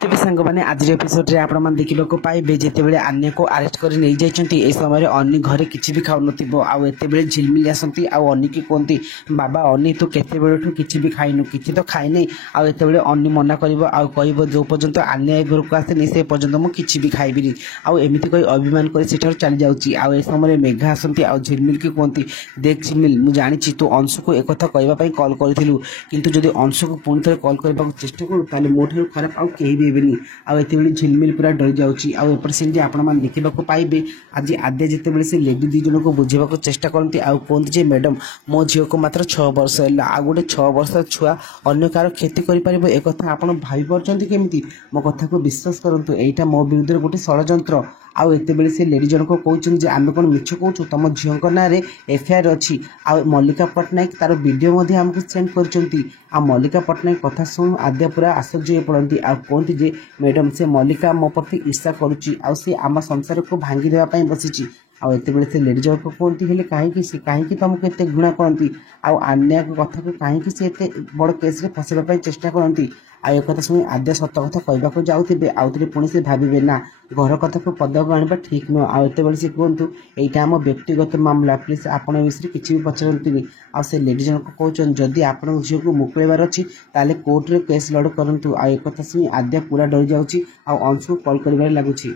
तेज सांग मैंने आज एपिसोड रे आपण देखा पाइबे जितेबले आन्या को अरेस्ट कर नहीं जाइछंती ए समय अनी घरे किछि भी खाउ नथिबो आ एतेबले झिलमिल आसंती आ अनी की कोंती बाबा अनी तू केते बेलठु किछि भी खाइनु किछि तो खाइ नै आ एतेबले अनी मना करबो आ कहबो जो पर्यंत आन्या घर को आसे नै से पर्यंत मु किछि भी खाइबिनी आ एमिति कहि अभिमान कर सेठर चली जाउची आ ए समय मेघा आसंती आ झिलमिल की कोंती देख झिलमिल मु जानिछि तू अंशु को एक कथा कहबा पई कॉल करथिलु किंतु जदि अंशु को पुनी थरे कॉल करबा चेष्टा करू ताले मोठे खराब आ केही भी हेबेनी आ एतेबेले झिलमिल पूरा डरी जाउची आ एपर सीन जे आपण मान देखिबाको पाइबे आज आद्या जेतेबेले से लेडी दी जन को बुझेबाको चेष्टा करती आ कोंती जे मैडम मो झियो को मात्र 6 वर्ष हैला आ गोटे 6 वर्ष छुआ अन्य कार क्षति करि परिबो ए कथा आपण भाबी परचंती केमिति मो कथा को विश्वास करंतु एटा मो विरुद्ध गोटे षडयंत्र आउ एतेबेले से लेडी जन को कहउछन जे आमे कोन मिछ कहउछु तम झियो को नारे एफआईआर अछि आ मल्लिका पटनायक तार वीडियो मध्ये हमको सेंड करचंती आ मल्लिका पटनायक कथा सुन आद्या पूरा आश्चर्य पड़ती आ कहती जे मैडम से मल्लिका मो प्रति ईर्षा करुच्ची आ से आम संसार को भांगी देवा पई बसिची आ एतेबेले से लेडी जन को कहती हेले काहे तुमको एते घृणा करती आ अन्य कथा को काहे से एते बड़ केस रे फसेबा पई चेष्टा करती आ एक कथा सुनी आद्या सत कथा कहबा को जाउथिबे आउतरे पुणी से भाबिबे ना घर कथा को पदक आनिबा ठीक न आ एतेबेले से कहंतु एटा हम व्यक्तिगत मामला प्लीज आपण विषय किछि भी पचरंतुनी आ से लेडी जन को कहउछन जदि आपण झियो को मुकलेबार अछि ताले कोर्ट रे केस लड़ करंतु आ एक कथा सुनी आद्या पूरा डर जाउची आ अंशु कॉल करिबार लागुची।